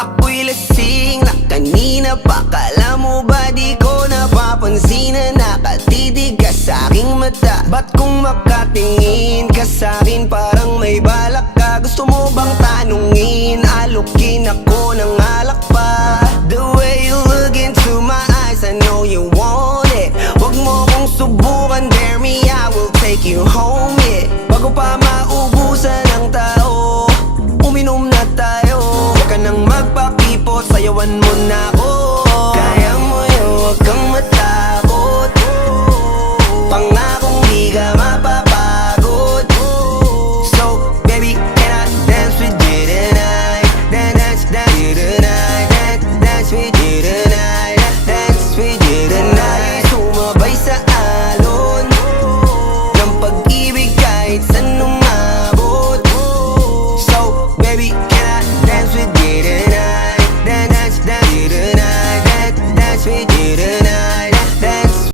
Ako'y lasing na kanina pa. Kala mo ba di ko napapansin na nakatitig ka sa aking mata? Ba't kung makatingin ka sa'kin parang may balak ka? Gusto mo bang tanungin? Alukin ako ng alak pa. The way you look into my eyes, I know you want it. Wag mo kong subukan, dare me, I will take you home, yeah. Bago pa maubusan ng tao, uminom na tayo. Huwag ka nang magpakipot, sayawan mo na ako. Kaya mo yun, huwag kang matakot. Pangakong di ka mapapagod. So, baby, can I dance with you tonight? Dance with you tonight. Dance with you tonight. Dance with you tonight. Sumabay sa alon ng pag-ibig kahit saan umabot. So, baby, can I dance with you tonight? Dance with you tonight. Dance with you tonight.